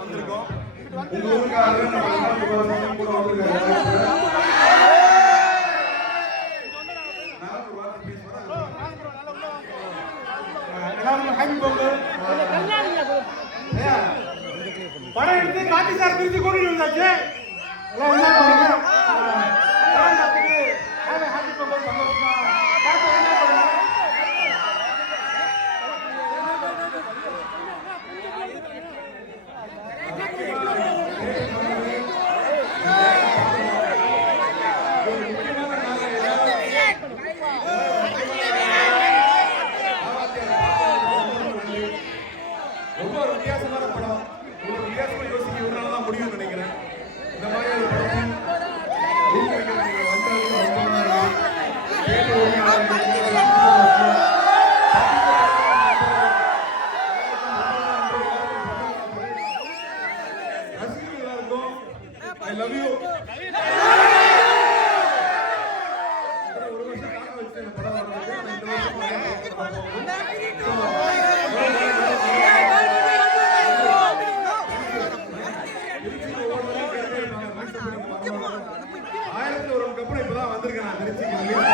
வந்திருக்கோம். படம் எடுத்து காட்டி சார் திருச்சி கூட்டிட்டு வந்தாச்சு. ரொம்ப ஒரு வித்தியாசமான படம். ஒரு வித்தியாசமா யோசிக்க இவராலதான் முடியும்னு நினைக்கிறேன். இந்த மாதிரி ஒரு படம் ரசிகர்கள் எல்லாருக்கும் ஐ லவ் யூ. ஒரு வருஷம் காக்க வச்சு இந்த படம் வர்றது இந்த வருஷம் ஆயிரத்தி ஒரு கப்பல் இப்பதான் வந்திருக்கேன் நான் திருச்சிக்கு.